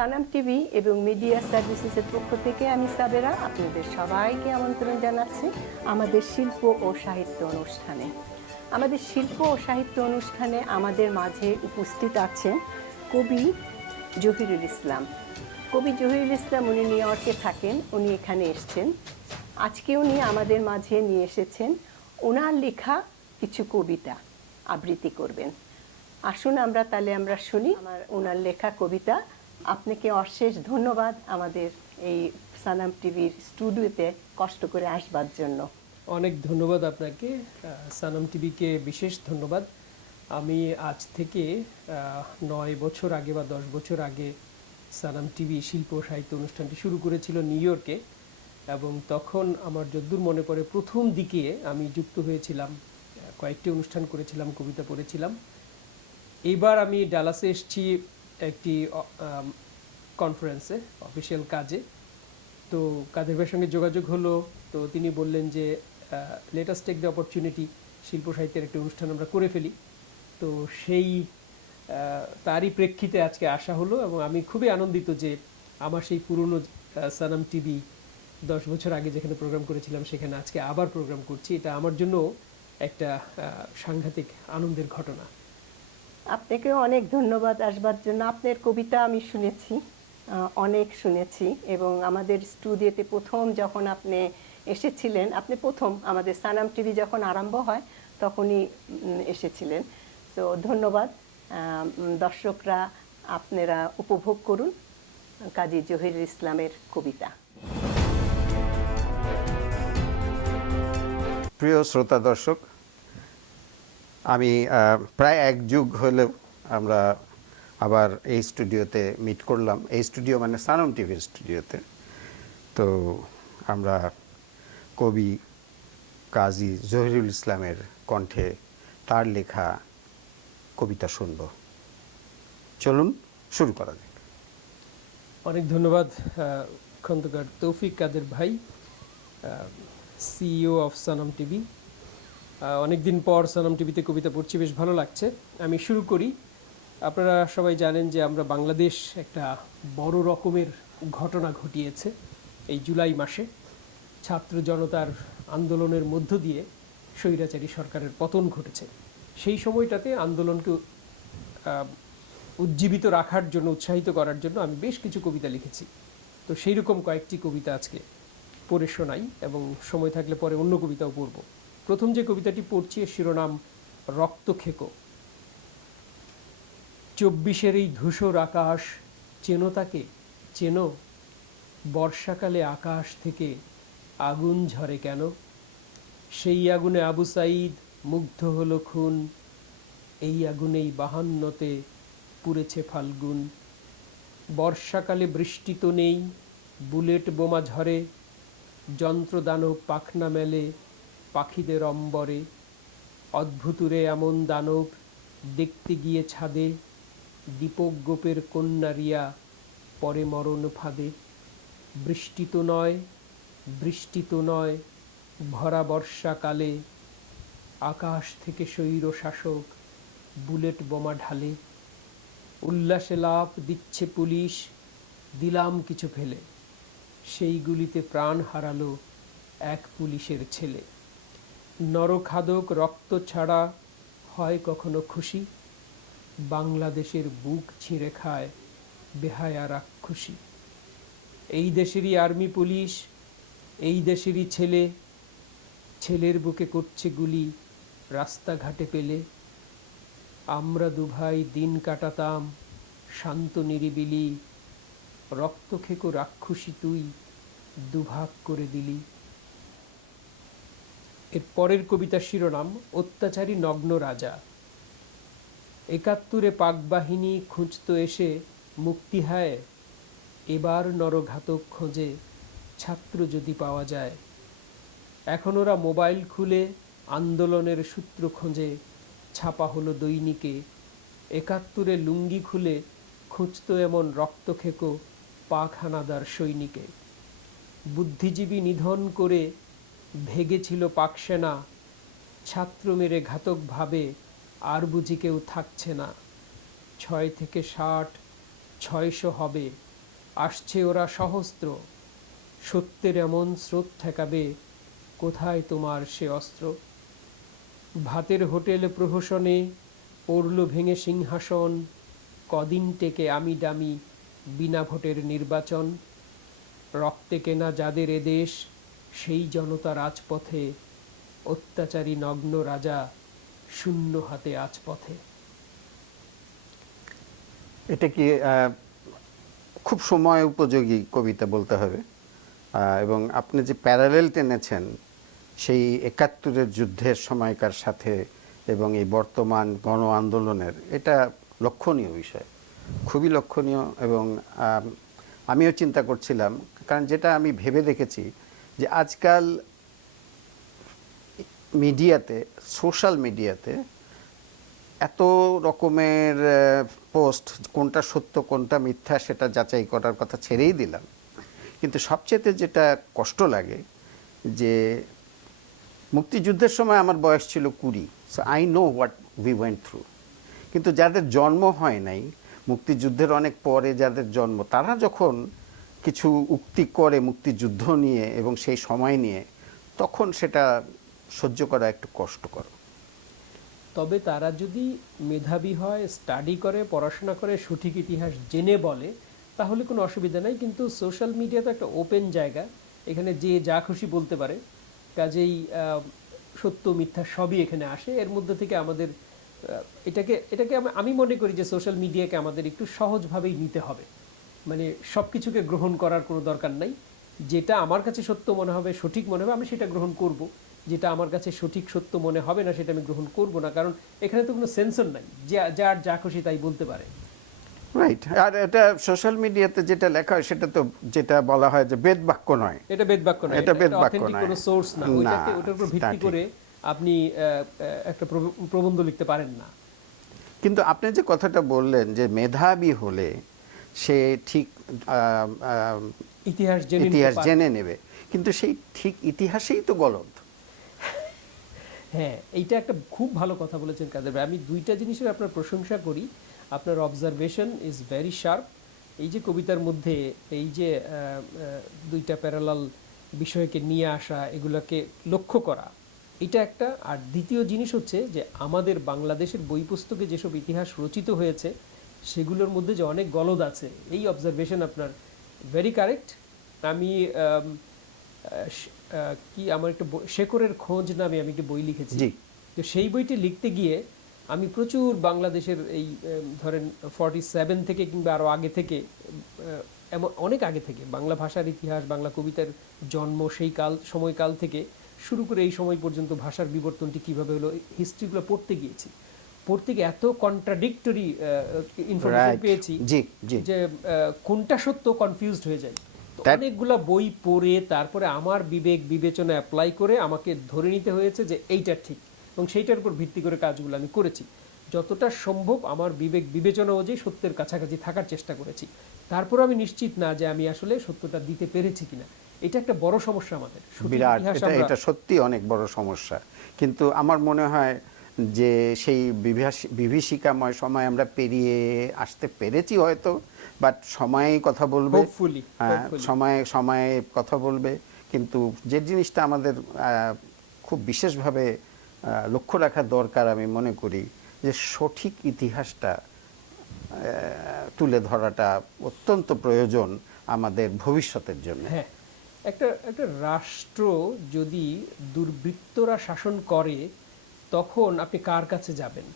Sanam TV এবং media সার্ভিসেসের পক্ষ থেকে আমি সাবেরা আপনাদের সবাইকে আমন্ত্রণ জানাচ্ছি আমাদের শিল্প ও সাহিত্য অনুষ্ঠানে। আমাদের শিল্প ও সাহিত্য অনুষ্ঠানে আমাদের মাঝে উপস্থিত আছেন কবি জহিরুল ইসলাম। কবি জহিরুল ইসলাম উনি নিউ ইয়র্কে থাকেন, উনি এখানে এসছেন। আজকে উনি আমাদের মাঝে নিয়ে এসেছেন ওনার লেখা কিছু কবিতা আবৃত্তি করবেন। আসুন আমরা শুনি ওনার লেখা কবিতা। আপনাকে অশেষ ধন্যবাদ আমাদের এই সানাম টিভির স্টুডিওতে কষ্ট করে আসবার জন্য। অনেক ধন্যবাদ আপনাকে, সানাম টিভিকে বিশেষ ধন্যবাদ। আমি আজ থেকে 9 বছর আগে বা 10 বছর আগে সানাম টিভি শিল্প সাহিত্য অনুষ্ঠানটি শুরু করেছিল নিউ ইয়র্কে, এবং তখন আমার যদ্দূর মনে পড়ে প্রথম দিকে আমি যুক্ত হয়েছিলাম, কয়েকটি অনুষ্ঠান করেছিলাম, কবিতা পড়েছিলাম। এইবার আমি ডালাসে এসেছি একটি কনফারেন্সে, অফিসিয়াল কাজে। তো কাদের ভাইয়ের সঙ্গে যোগাযোগ হলো, তো তিনি বললেন যে let us take the opportunity, শিল্প সাহিত্যের একটি অনুষ্ঠান আমরা করে ফেলি। তো সেই তারই প্রেক্ষিতে আজকে আসা হলো, এবং আমি খুবই আনন্দিত যে আমার সেই পুরনো সানাম টিভি 10 বছর আগে যেখানে প্রোগ্রাম করেছিলাম সেখানে আজকে আবার প্রোগ্রাম করছি। এটা আমার জন্য একটা সাংঘাতিক আনন্দের ঘটনা। আপনাকেও অনেক ধন্যবাদ আসবার জন্য। আপনার কবিতা আমি শুনেছি, অনেক শুনেছি, এবং আমাদের স্টুডিওতে প্রথম যখন আপনি এসেছিলেন, আপনি প্রথম আমাদের সানাম টিভি যখন আরম্ভ হয় তখনই এসেছিলেন। তো ধন্যবাদ। দর্শকরা আপনারা উপভোগ করুন কাজী জহিরুল ইসলামের কবিতা। প্রিয় শ্রোতা দর্শক, আমি প্রায় এক যুগ হলেও আমরা আবার এই স্টুডিওতে মিট করলাম। এই স্টুডিও মানে সানাম টিভির স্টুডিওতে। তো আমরা কবি কাজী জহিরুল ইসলামের কণ্ঠে তার লেখা কবিতা শুনব। চলুন শুরু করা যাক। অনেক ধন্যবাদ খন্দকার তৌফিক কাদের ভাই, সিইও অফ সানাম টিভি। অনেকদিন পর সানাম টিভিতে কবিতা পড়ছি, বেশ ভালো লাগছে। আমি শুরু করি। আপনারা সবাই জানেন যে আমরা বাংলাদেশ একটা বড় রকমের ঘটনা ঘটিয়েছে এই জুলাই মাসে। ছাত্র জনতার আন্দোলনের মধ্য দিয়ে স্বৈরাচারী সরকারের পতন ঘটেছে। সেই সময়টাতে আন্দোলনকে উজ্জীবিত রাখার জন্য, উৎসাহিত করার জন্য আমি বেশ কিছু কবিতা লিখেছি। তো সেই রকম কয়েকটি কবিতা আজকে পড়ে শোনাই, এবং সময় থাকলে পরে অন্য কবিতাও পড়ব। প্রথম যে কবিতাটি পড়ছি এর শিরোনাম রক্তক্ষেকো। 24-এর এই ধূসর আকাশ, চেনো তাকে চেনো? বর্ষাকালে আকাশ থেকে আগুন ঝরে কেন? সেই আগুনে আবু সাঈদ মুগ্ধ হলো খুন, এই আগুনেই 52-তে পুড়েছে ফাল্গুন। বর্ষাকালে বৃষ্টি তো নেই, বুলেট বোমা ঝরে, যন্ত্রদানব পাখনা মেলে পাখিদের অম্বরে। অদ্ভুতুরে এমন দানব দেখতে গিয়ে ছাদে, দীপক গোপের কন্যা রিয়া পরে মরণ ফাঁদে। বৃষ্টি তো নয়, বৃষ্টি তো নয়, ভরা বর্ষাকালে আকাশ থেকে স্বৈর শাসক বুলেট বোমা ঢালে। উল্লাসে লাফ দিচ্ছে পুলিশ, দিলাম কিছু ফেলে, সেইগুলিতে প্রাণ হারালো এক পুলিশের ছেলে। নরখাদক রক্ত ছাড়া হয় কখনো খুশি, বাংলাদেশের বুক ছিঁড়ে খায় বেহায়া রাক্ষসী। এই দেশেরই আর্মি পুলিশ, এই দেশেরই ছেলে, ছেলের বুকে করছে গুলি রাস্তাঘাটে পেলে। আমরা দুভাই দিন কাটাতাম শান্ত নিরিবিলি, রক্তক্ষেকো রাক্ষসী তুই দুভাগ করে দিলি। এর পরের কবিতার শিরোনাম অত্যাচারী নগ্ন রাজা। 71-এ পাক বাহিনী খুঁজত এসে মুক্তি হায়, এবার নরঘাতক খোঁজে ছাত্র যদি পাওয়া যায়। এখন ওরা মোবাইল খুলে আন্দোলনের সূত্র খোঁজে, ছাপা হলো দৈনিকে। 71-এ লুঙ্গি খুলে খুঁজত এমন রক্তক্ষেকো পাক হানাদার সৈনিকে। বুদ্ধিজীবী নিধন করে ভেগেছিল পাকসেনা, ছাত্র মেরে ঘাতক ভাবে আর বুঝি কেউ থাকছে না। 6 থেকে 60, 600 হবে আসছে ওরা সহস্র, সত্যের এমন স্রোত ঠেকাবে, কোথায় তোমার সে অস্ত্র? ভাতের হোটেল প্রহসনে পড়ল ভেঙে সিংহাসন, কদিন টেকে আমি ডামি বিনা ভোটের নির্বাচন। রক্তে কেনা যাদের এদেশ, সেই জনতা রাজপথে, অত্যাচারী নগ্ন রাজা শূন্য হাতে আজপথে। এটা কি খুব সময় উপযোগী কবিতা বলতে হবে, এবং আপনি যে প্যারালেল টেনেছেন সেই ৭১-এর যুদ্ধের সময়কার সাথে এবং এই বর্তমান গণ আন্দোলনের, এটা লক্ষণীয় বিষয়, খুবই লক্ষণীয়। এবং আমিও চিন্তা করছিলাম, কারণ যেটা আমি ভেবে দেখেছি যে আজকাল মিডিয়াতে, সোশ্যাল মিডিয়াতে এত রকমের পোস্ট, কোনটা সত্য কোনটা মিথ্যা সেটা যাচাই করার কথা ছেড়েই দিলাম, কিন্তু সবচেয়ে যেটা কষ্ট লাগে যে মুক্তিযুদ্ধের সময় আমার বয়স ছিল ২০, so I know what we went through. কিন্তু যাদের জন্ম হয় নাই, মুক্তিযুদ্ধের অনেক পরে যাদের জন্ম, তারা যখন কিছু উক্তি করে মুক্তিযুদ্ধ নিয়ে এবং সেই সময় নিয়ে, তখন সেটা সহ্য করা একটু কষ্টকর। তবে তারা যদি মেধাবী হয়, স্টাডি করে, পড়াশোনা করে, সঠিক ইতিহাস জেনে বলে, তাহলে কোনো অসুবিধা নাই। কিন্তু সোশ্যাল মিডিয়া তো একটা ওপেন জায়গা, এখানে যে যা খুশি বলতে পারে, কাজেই সত্য মিথ্যা সবই এখানে আসে। এর মধ্যে থেকে আমাদের এটাকে আমি মনে করি যে সোশ্যাল মিডিয়াকে আমাদের একটু সহজভাবেই নিতে হবে, মানে সব কিছুকে গ্রহণ করার কোনো দরকার নাই। যেটা আমার কাছে সত্য মনে হবে, সঠিক মনে হবে, আমি সেটা গ্রহণ করব। যেটা আমার কাছে সঠিক সত্য মনে হবে না, সেটা আমি গ্রহণ করব না, কারণ এখানে তো কোনো সেন্সর নাই, যার যা খুশি তাই বলতে পারে। রাইট। আর এটা সোশ্যাল মিডিয়াতে যেটা লেখা হয় সেটা তো, যেটা বলা হয় যে বেদ বাক্য নয়, এটা বেদ বাক্য নয়, এটা বেদ বাক্য অথেন্টিক নয়, কোনো সোর্স না, ওটার উপর ভিত্তি ঠিক। করে আপনি একটা প্রবন্ধ লিখতে পারেন না। কিন্তু আপনি যে কথাটা বললেন যে মেধাবী হলে সে ঠিক ইতিহাস জেনে নেবে, কিন্তু সেই ঠিক ইতিহাসেই তো গলদ। হ্যাঁ, এইটা একটা খুব ভালো কথা বলেছেন কাদের ভাই। আমি দুইটা জিনিসের আপনার প্রশংসা করি। আপনার অবজারভেশন ইজ ভেরি শার্প। এই যে কবিতার মধ্যে এই যে দুইটা প্যারালাল বিষয়কে নিয়ে আসা, এগুলোকে লক্ষ্য করা, এটা একটা। আর দ্বিতীয় জিনিস হচ্ছে যে আমাদের বাংলাদেশের বই পুস্তকে যেসব ইতিহাস রচিত হয়েছে সেগুলোর মধ্যে যে অনেক গলদ আছে, এই অবজারভেশন আপনার ভেরি কারেক্ট। আমি কি আমার একটা শেকরের খোঁজ নামে আমি একটা বই লিখেছি, তো সেই বইটি লিখতে গিয়ে আমি প্রচুর বাংলাদেশের এই ধরেন 47 থেকে কিংবা আরও আগে থেকে, এমন অনেক আগে থেকে বাংলা ভাষার ইতিহাস, বাংলা কবিতার জন্ম, সেই সময়কাল থেকে শুরু করে এই সময় পর্যন্ত ভাষার বিবর্তনটি কীভাবে হলো, হিস্ট্রিগুলো পড়তে গিয়েছি। পড়তে গিয়ে এত কন্ট্রাডিক্টরি ইনফরমেশন পেয়েছি যে কোনটা সত্য কনফিউজড হয়ে যায়। অনেকগুলা বই পড়ে তারপরে আমার বিবেক বিবেচনা অ্যাপ্লাই করে আমাকে ধরে নিতে হয়েছে যে এইটা ঠিক, এবং সেইটার উপর ভিত্তি করে কাজগুলো আমি করেছি। যতটা সম্ভব আমার বিবেক বিবেচনা অনুযায়ী সত্যের কাছাকাছি থাকার চেষ্টা করেছি। তারপর আমি নিশ্চিত না যে আমি আসলে সত্যটা দিতে পেরেছি কিনা। এটা একটা বড় সমস্যা আমাদের, বিরাট, এটা সত্যি অনেক বড় সমস্যা। কিন্তু আমার মনে হয় যে সেই বিভীষিকাময় সময় আমরা পেরিয়ে আসতে পেরেছি হয়তো, বাট সময়ই কথা বলবে, সময়ে কথা বলবে। কিন্তু যে জিনিসটা আমাদের খুব বিশেষভাবে লক্ষ্য রাখা দরকার আমি মনে করি, যে সঠিক ইতিহাসটা তুলে ধরাটা অত্যন্ত প্রয়োজন আমাদের ভবিষ্যতের জন্য। হ্যাঁ, একটা রাষ্ট্র যদি দুর্বৃত্তরা শাসন করে তখন আপনি কার কাছে যাবেন?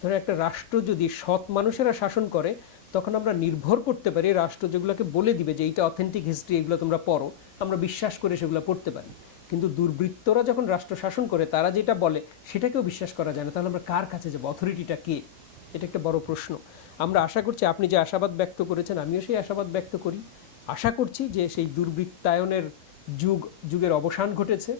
ধরো একটা রাষ্ট্র যদি সৎ মানুষেরা শাসন করে, তখন আমরা নির্ভর করতে পারি রাষ্ট্র যেগুলোকে বলে দিবে যে এইটা অথেন্টিক হিস্ট্রি, এগুলো তোমরা পড়ো, আমরা বিশ্বাস করে সেগুলো পড়তে পারি। কিন্তু দুর্বৃত্তরা যখন রাষ্ট্র শাসন করে, তারা যেটা বলে সেটাকেও বিশ্বাস করা যায় না, তাহলে আমরা কার কাছে যাবো? অথরিটিটা কে? এটা একটা বড় প্রশ্ন। আমরা আশা করছি, আপনি যে আশাবাদ ব্যক্ত করেছেন আমিও সেই আশাবাদ ব্যক্ত করি। আশা করছি যে সেই দুর্বৃত্তায়নের যুগের অবসান ঘটেছে।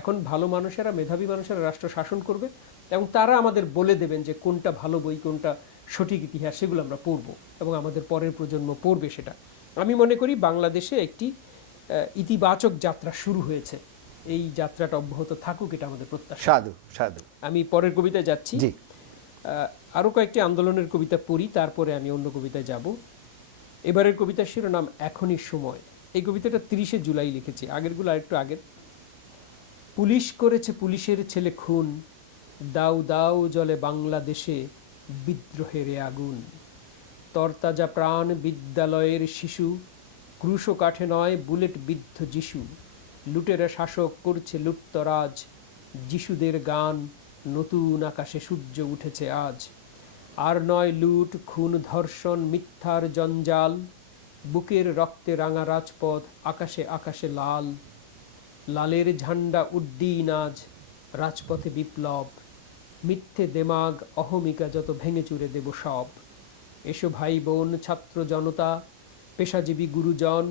এখন ভালো মানুষেরা, মেধাবী মানুষেরা রাষ্ট্র শাসন করবে, এবং তারা আমাদের বলে দেবেন যে কোনটা ভালো বই, কোনটা সঠিক ইতিহাস, সেগুলো আমরা পড়ব এবং আমাদের পরের প্রজন্ম পড়বে সেটা। আমি মনে করি বাংলাদেশে একটি ইতিবাচক যাত্রা শুরু হয়েছে, এই যাত্রাটা অব্যাহত থাকুক, এটা আমাদের প্রত্যাশা। সাধু সাধু। আমি পরের কবিতায় যাচ্ছি, আরও কয়েকটি আন্দোলনের কবিতা পড়ি, তারপরে আমি অন্য কবিতায় যাব। এবারের কবিতার শিরোনাম এখনই সময়। এই কবিতাটা 30শে জুলাই লিখেছি, আগেরগুলো আরেকটু আগের। পুলিশ করেছে পুলিশের ছেলে খুন, দাউ দাউ জলে বাংলাদেশে বিদ্রোহের এ আগুন। তরতাজা প্রাণ বিদ্যালয়ের শিশু, ক্রুশো কাঠে নয় বুলেট বিদ্ধ যিশু। লুটেরা শাসক করছে লুটতরাজ, যিশুদের গান নতুন আকাশে সূর্য উঠেছে আজ। আর নয় লুট খুন ধর্ষণ মিথ্যার জঞ্জাল, বুকের রক্তে রাঙা রাজপথ আকাশে আকাশে লাল। লালের ঝান্ডা উড্ডীন আজ, রাজপথে বিপ্লব। মিথ্যে দেমাগ অহমিকা যত ভেঙে চুরে দেব সব। এসো ভাই বোন ছাত্র জনতা পেশাজীবী গুরুজন,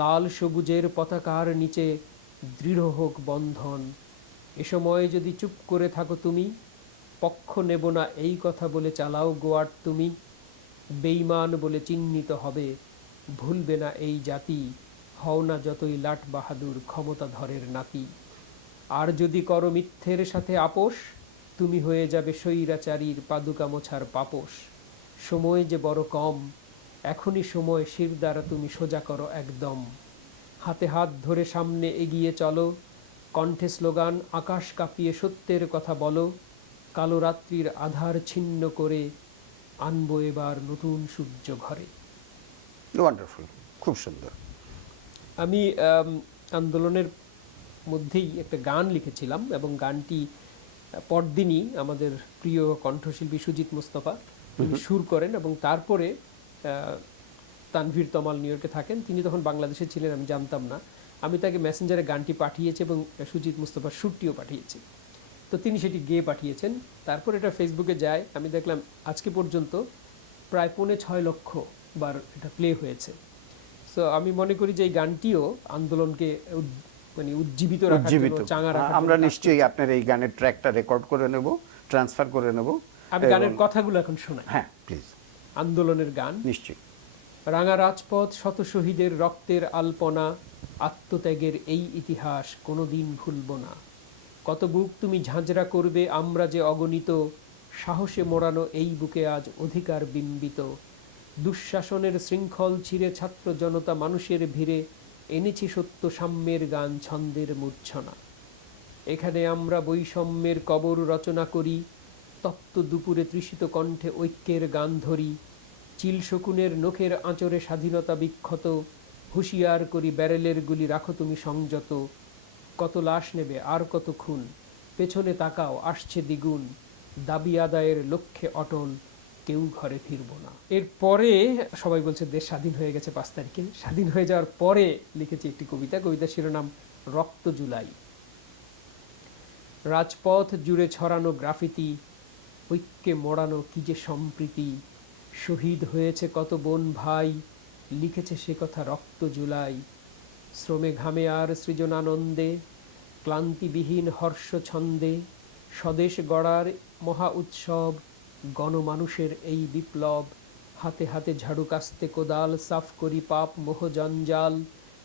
লাল সবুজের পতাকার নিচে দৃঢ় হোক বন্ধন। এ সময় যদি চুপ করে থাকো তুমি, পক্ষ নেব না এই কথা বলে চালাও গোয়ার তুমি। বেঈমান বলে চিহ্নিত হবে, ভুলবে না এই জাতি। হও না যতই লাট বাহাদুর ক্ষমতাধরের নাতি। আর যদি করো মিথ্যের সাথে আপোষ, তুমি হয়ে যাবে স্বৈরাচারীর পাদুকা মোছার পাপোশ। সময় যে বড় কম, এখনই সময় শির দ্বারা তুমি সোজা করো একদম। হাতে হাত ধরে সামনে এগিয়ে চলো, কণ্ঠে স্লোগান আকাশ কাঁপিয়ে সত্যের কথা বলো। কালো রাত্রির আধার ছিন্ন করে আনবো এবার নতুন সূর্য ঘরে। ওয়ান্ডারফুল, খুব সুন্দর। আমি আন্দোলনের মধ্যেই একটা গান লিখেছিলাম এবং গানটি পরদিনই আমাদের প্রিয় কণ্ঠশিল্পী সুজিত মুস্তফা তিনি সুর করেন এবং তারপরে তানভীর তমাল নিউ ইয়র্কে থাকেন, তিনি তখন বাংলাদেশে ছিলেন, আমি জানতাম না। আমি তাকে মেসেঞ্জারে গানটি পাঠিয়েছি এবং সুজিত মুস্তফার সুরটিও পাঠিয়েছি, তো তিনি সেটি গেয়ে পাঠিয়েছেন। তারপর এটা ফেসবুকে যায়, আমি দেখলাম আজকে পর্যন্ত প্রায় 6.5 লক্ষ বার এটা প্লে হয়েছে। সো আমি মনে করি যে এই গানটিও আন্দোলনকে মানে উজ্জীবিত রাখার জন্য, চাঙা রাখার জন্য। আমরা নিশ্চয়ই আপনার এই গানের ট্র্যাকটা রেকর্ড করে নেব, ট্রান্সফার করে নেব। আমি গানের কথাগুলো এখন শোনাই। হ্যাঁ প্লিজ। আন্দোলনের গান। নিশ্চয়ই। রাঙা রাজপথ শত শহীদের রক্তের আলপনা, আত্মত্যাগের এই ইতিহাস কোনোদিন ভুলব না। কত বুক তুমি ঝাঁঝরা করবে আমরা যে অগণিত, সাহসে মোড়ানো এই বুকে আজ অধিকার বিম্বিত। দুঃশাসনের শৃঙ্খল ছিঁড়ে ছাত্র জনতা মানুষের ভিড়ে এনেছি সত্য সাম্যের গান ছন্দের মূর্ছনা। এখানে আমরা বৈষম্যের কবর রচনা করি, তপ্ত দুপুরে তৃষিত কণ্ঠে ঐক্যের গান ধরি। চিল শকুনের নখের আঁচড়ে স্বাধীনতা বিক্ষত, হুঁশিয়ার করি ব্যারেলের গুলি রাখো তুমি সংযত। কত লাশ নেবে আর কত খুন, পেছনে তাকাও আসছে দ্বিগুণ। দাবি আদায়ের লক্ষ্যে অটল, কেউ ঘরে ফিরব না। এরপরে সবাই বলছে দেশ স্বাধীন হয়ে গেছে 5 তারিখে। স্বাধীন হয়ে যাওয়ার পরে লিখেছি একটি কবিতা, কবিতার শিরোনাম রক্ত জুলাই। রাজপথ জুড়ে ছড়ানো গ্রাফিতি, ঐক্যে মোড়ানো কি যে সম্প্রীতি। শহীদ হয়েছে কত বোন ভাই, লিখেছে সে কথা রক্ত জুলাই। শ্রমে ঘামে আর সৃজনানন্দে, ক্লান্তিবিহীন হর্ষ ছন্দে। স্বদেশ গড়ার মহা উৎসব, গণমানুষের এই বিপ্লব। হাতে হাতে ঝাড়ু কাস্তে কোদাল, সাফ করি পাপ মোহ জঞ্জাল।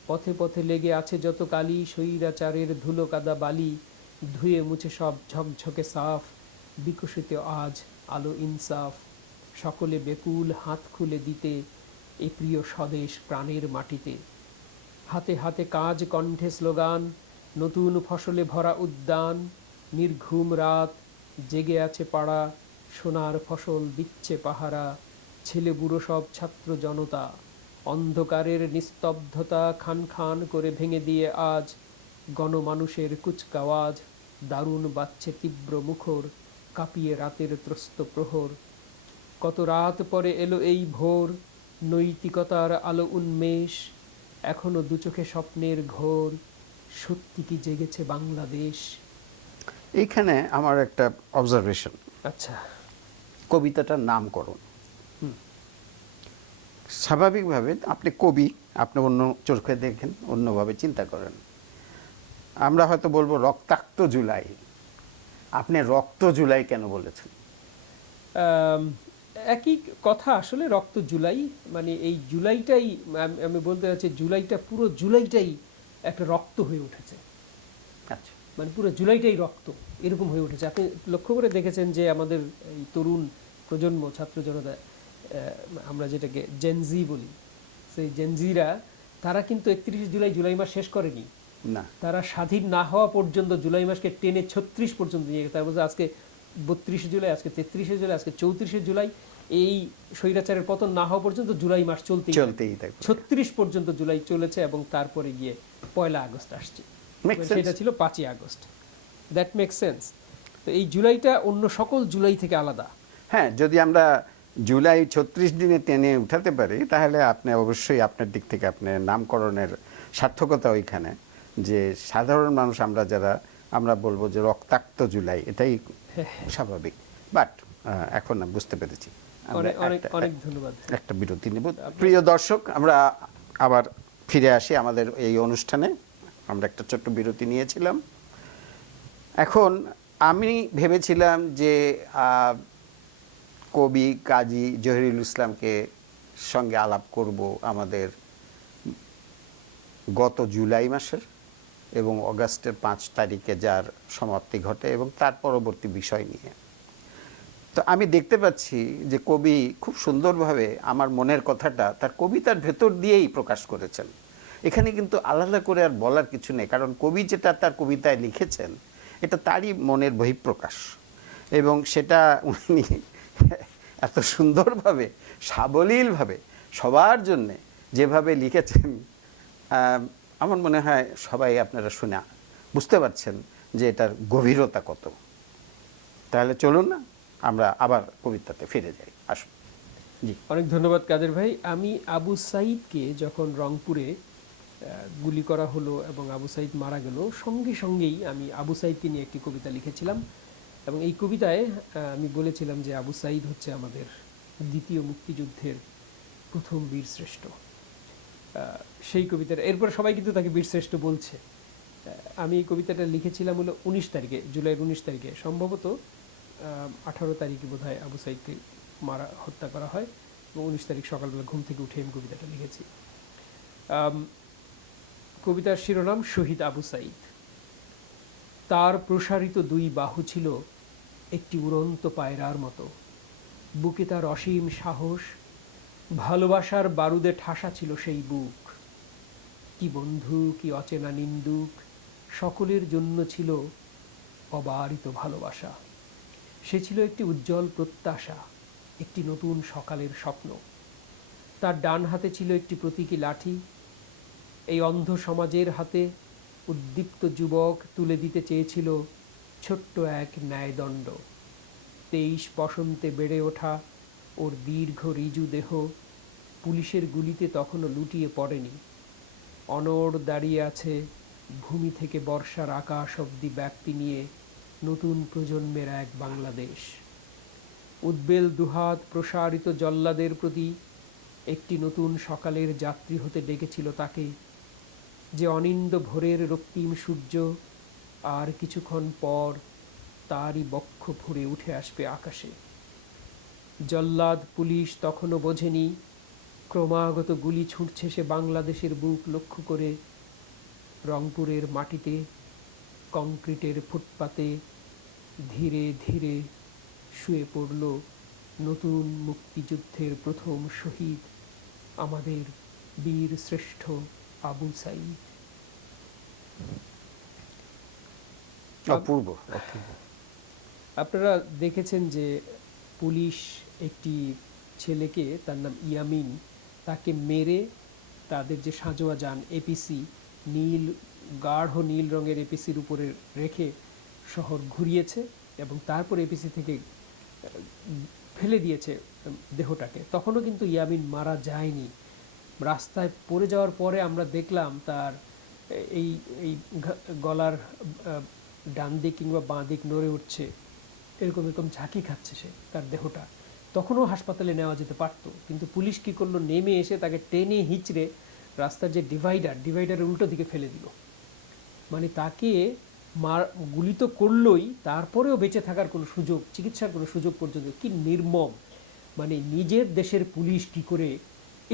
পথে পথে লেগে আছে যত কালি, স্বৈরাচারের ধুলো কাদা বালি। ধুয়ে মুছে সব ঝকঝকে সাফ, বিকশিত আজ আলো ইনসাফ। সকলে বেকুল হাত খুলে দিতে এই প্রিয় স্বদেশ প্রাণের মাটিতে। হাতে হাতে কাজ কণ্ঠে স্লোগান, নতুন ফসলে ভরা উদ্যান। নির্ঘুম রাত জেগে আছে পাড়া, সোনার ফসল দিচ্ছে পাহারা। ছেলে বুড়ো সব ছাত্র জনতা, অন্ধকারের নিস্তব্ধতা খান খান করে ভেঙে দিয়ে আজ গণমানুষের কুচকাওয়াজ। দারুণ বাজছে তীব্র মুখর, কাঁপিয়ে রাতের ত্রস্ত প্রহর। কত রাত পরে এলো এই ভোর, নৈতিকতার আলো উন্মেষ। এখনো দুচোখে স্বপ্নের ঘোর, সত্যি কি জেগেছে বাংলাদেশ। এইখানে আমার একটা অবজারভেশন। আচ্ছা, কবিতাটার নামকরণ স্বাভাবিকভাবে আপনি কবি, আপনি অন্য চোখে দেখেন, অন্যভাবে চিন্তা করেন। আমরা হয়তো বলবো রক্তাক্ত জুলাই, আপনি রক্ত জুলাই কেন বলেছেন? একই কথা আসলে, রক্ত জুলাই মানে এই জুলাইটাই, আমি বলতে চাচ্ছি জুলাইটা, পুরো জুলাইটাই একটা রক্ত হয়ে উঠেছে। আচ্ছা, মানে পুরো জুলাইটাই রক্ত, এরকম হয়ে উঠেছে। আপনি লক্ষ্য করে দেখেছেন যে আমাদের এই তরুণ প্রজন্ম, ছাত্র জনতা আমরা যেটাকে জেনজি বলি, সেই জেনজিরা তারা কিন্তু 31 জুলাই মাস শেষ করেনি। না, তারা স্বাধীন না হওয়া পর্যন্ত জুলাই মাসকে টেনে 36 পর্যন্ত নিয়ে গেছে। তার মধ্যে আজকে 32 জুলাই, আজকে 33 জুলাই, আজকে 34 জুলাই, এই স্বৈরাচারের পতন না হওয়া পর্যন্ত জুলাই মাস চলতেই থাকবে। 36 পর্যন্ত জুলাই চলেছে এবং তারপরে গিয়ে 1 আগস্ট আসছে। সেটা ছিল 5 আগস্ট। That make sense. তো এই জুলাইটা অন্য সকল জুলাই থেকে আলাদা। হ্যাঁ, যদি আমরা জুলাই 36 দিনে টেনে উঠাতে পারি তাহলে আপনি অবশ্যই আপনার দিক থেকে আপনার নামকরণের সার্থকতা ওইখানে, যে সাধারণ মানুষ আমরা যারা আমরা বলবো যে রক্তাক্ত জুলাই, এটাই স্বাভাবিক। বাট এখন বুঝতে পেরেছি। অনেক ধন্যবাদ। একটা বিরতি নেব। প্রিয় দর্শক, আমরা আবার ফিরে আসি আমাদের এই অনুষ্ঠানে। আমরা একটা ছোট্ট বিরতি নিয়েছিলাম। এখন আমি ভেবেছিলাম যে কবি কাজী জহিরুল ইসলামকে সঙ্গে আলাপ করব আমাদের গত জুলাই মাসের এবং অগাস্টের 5 তারিখে যার সমাপ্তি ঘটে এবং তার পরবর্তী বিষয় নিয়ে। তো আমি দেখতে পাচ্ছি যে কবি খুব সুন্দরভাবে আমার মনের কথাটা তার কবিতার ভেতর দিয়েই প্রকাশ করেছেন। এখানে কিন্তু আলাদা করে আর বলার কিছু নেই, কারণ কবি যেটা তার কবিতায় লিখেছেন এটা তারই মনের বহিঃপ্রকাশ, এবং সেটা উনি এত সুন্দরভাবে সাবলীলভাবে সবার জন্যে যেভাবে লিখেছেন, আমার মনে হয় সবাই আপনারা শুনে বুঝতে পারছেন যে এটার গভীরতা কত। তাহলে চলুন না আমরা আবার কবিতাতে ফিরে যাই। আসুন। জি, অনেক ধন্যবাদ কাদের ভাই। আমি আবু সাইদকে যখন রংপুরে গুলি করা হলো এবং আবু সাইদ মারা গেল, সঙ্গে সঙ্গেই আমি আবু সাইদকে নিয়ে একটি কবিতা লিখেছিলাম এবং এই কবিতায় আমি বলেছিলাম যে আবু সাইদ হচ্ছে আমাদের দ্বিতীয় মুক্তিযুদ্ধের প্রথম বীরশ্রেষ্ঠ। সেই কবিতাটা এরপর সবাই কিন্তু তাকে বীরশ্রেষ্ঠ বলছে। আমি এই কবিতাটা লিখেছিলাম হলো 19 তারিখে, জুলাইয়ের 19 তারিখে, সম্ভবত 18 তারিখে বোধহয় আবু সাইদকে হত্যা করা হয় এবং 19 তারিখ সকালবেলা ঘুম থেকে উঠে আমি কবিতাটা লিখেছি। কবিতার শিরোনাম শহীদ আবু সাইদ। তার প্রসারিত 2 বাহু ছিল একটি উড়ন্ত পায়রার মতো, বুকে তার অসীম সাহস, ভালোবাসার বারুদে ঠাসা ছিল সেই বুক। কি বন্ধু, কি অচেনা নিন্দুক, সকলের জন্য ছিল অবারিত ভালোবাসা। সে ছিল একটি উজ্জ্বল প্রত্যাশা, একটি নতুন সকালের স্বপ্ন। তার ডান হাতে ছিল একটি প্রতীকী লাঠি। এই অন্ধ সমাজের হাতে উদ্দীপ্ত যুবক তুলে দিতে চেয়েছিল ছোট্ট এক ন্যায়দণ্ড। 23 বসন্তে বেড়ে ওঠা ওর দীর্ঘ ঋজু দেহ পুলিশের গুলিতে তখনও লুটিয়ে পড়েনি। অনড় দাঁড়িয়ে আছে ভূমি থেকে বর্ষার আকাশ অবধি ব্যাপ্তি নিয়ে নতুন প্রজন্মের এক বাংলাদেশ। উদ্বেল দুহাত প্রসারিত জল্লাদের প্রতি একটি নতুন সকালের যাত্রী হতে ডেকেছিল তাকে, যে অনিন্দ ভোরের রক্তিম সূর্য আর কিছুক্ষণ পর তারই বক্ষ ফুঁড়ে উঠে আসবে আকাশে। জল্লাদ পুলিশ তখনও বোঝেনি ক্রমাগত গুলি ছুটছে সে বাংলাদেশের বুক লক্ষ্য করে। রংপুরের মাটিতে কংক্রিটের ফুটপাতে ধীরে ধীরে শুয়ে পড়ল নতুন মুক্তিযুদ্ধের প্রথম শহীদ, আমাদের বীর শ্রেষ্ঠ আবু সাইদ। অপূর্ব। আপনারা দেখেছেন যে পুলিশ একটি ছেলেকে, তার নাম ইয়ামিন, তাকে মেরে তাদের যে সাঁজোয়া যান এপিসি, গাঢ় নীল রঙের এপিসির উপরে রেখে শহর ঘুরিয়েছে এবং তারপর এপিসি থেকে ফেলে দিয়েছে দেহটাকে। তখনও কিন্তু ইয়ামিন মারা যায়নি। রাস্তায় পড়ে যাওয়ার পরে আমরা দেখলাম তার এই গলার ডান দিক কিংবা বাঁ দিক নড়ে উঠছে, এরকম ঝাঁকি খাচ্ছে সে তার দেহটা। তখনও হাসপাতালে নেওয়া যেতে পারতো, কিন্তু পুলিশ কী করলো, নেমে এসে তাকে টেনে হিঁচড়ে রাস্তার যে ডিভাইডারের উল্টো দিকে ফেলে দিল। মানে তাকে গুলি তো করলোই, তারপরেও বেঁচে থাকার কোনো সুযোগ, চিকিৎসার কোনো সুযোগ পর্যন্ত। কি নির্মম! মানে নিজের দেশের পুলিশ কি করে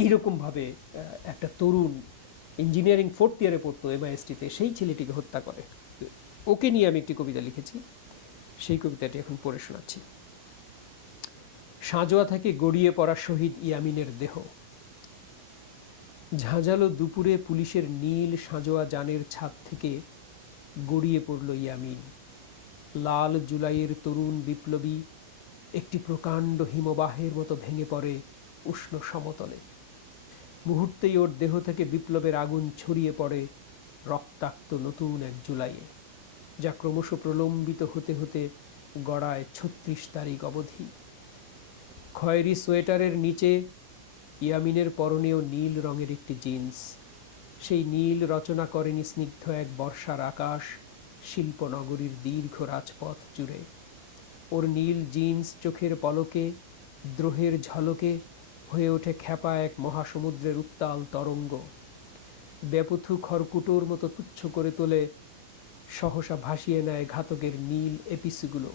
এইরকমভাবে একটা তরুণ ইঞ্জিনিয়ারিং 4th ইয়ারে পড়তো MIST-তে, সেই ছেলেটিকে হত্যা করে। ওকে নিয়ে আমি একটি কবিতা লিখেছি, সেই কবিতাটি এখন পড়ে শোনাচ্ছি। সাঁজোয়া থেকে গড়িয়ে পড়া শহীদ ইয়ামিনের দেহ। ঝাঁঝালো দুপুরে পুলিশের নীল সাঁজোয়া যানের ছাদ থেকে গড়িয়ে পড়ল ইয়ামিন। লাল জুলাইয়ের তরুণ বিপ্লবী একটি প্রকাণ্ড হিমবাহের মতো ভেঙে পড়ে উষ্ণ সমতলে। মুহূর্তেই ওর দেহ থেকে বিপ্লবের আগুন ছড়িয়ে পড়ে রক্তাক্ত নতুন এক জুলাইয়ে, যা ক্রমশ প্রলম্বিত হতে হতে গড়ায় ৩৬ তারিখ অবধি। খয়েরি সোয়েটারের নিচে ইয়ামিনের পরনেও নীল রঙের একটি জিন্স। সেই নীল রচনা করেনি স্নিগ্ধ এক বর্ষার আকাশ শিল্পনগরীর দীর্ঘ রাজপথ জুড়ে। ওর নীল জিন্স চোখের পলকে, দ্রোহের ঝলকে হয়ে ওঠে খ্যাপা এক মহাসমুদ্রের উত্তাল তরঙ্গ। বেপথু খড়কুটোর মতো তুচ্ছ করে তোলে, সহসা ভাসিয়ে নেয় ঘাতকের নীল এপিসগুলো।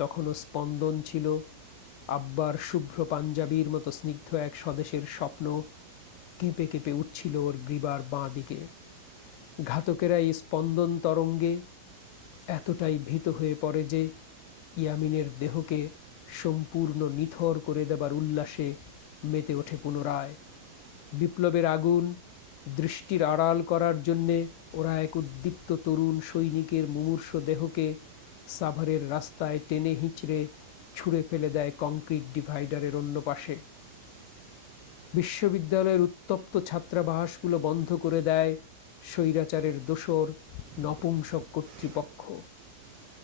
তখনও স্পন্দন ছিল, আব্বার শুভ্র পাঞ্জাবির মতো স্নিগ্ধ এক স্বদেশের স্বপ্ন কেঁপে কেঁপে উঠছিল ওর গ্রীবার বাঁ দিকে। ঘাতকেরা এই স্পন্দন তরঙ্গে এতটাই ভীত হয়ে পড়ে যে ইয়ামিনের দেহকে সম্পূর্ণ নিথর করে দেবার উল্লাসে মেতে ওঠে পুনরায়। বিপ্লবের আগুন দৃষ্টির আড়াল করার জন্যে ওরা এক উদ্দীপ্ত তরুণ সৈনিকের মুমূর্ষ দেহকে সাভারের রাস্তায় টেনে হিঁচড়ে ছুঁড়ে ফেলে দেয় কংক্রিট ডিভাইডারের অন্য পাশে। বিশ্ববিদ্যালয়ের উত্তপ্ত ছাত্রাবাসগুলো বন্ধ করে দেয় স্বৈরাচারের দোসর নপুংসক কর্তৃপক্ষ।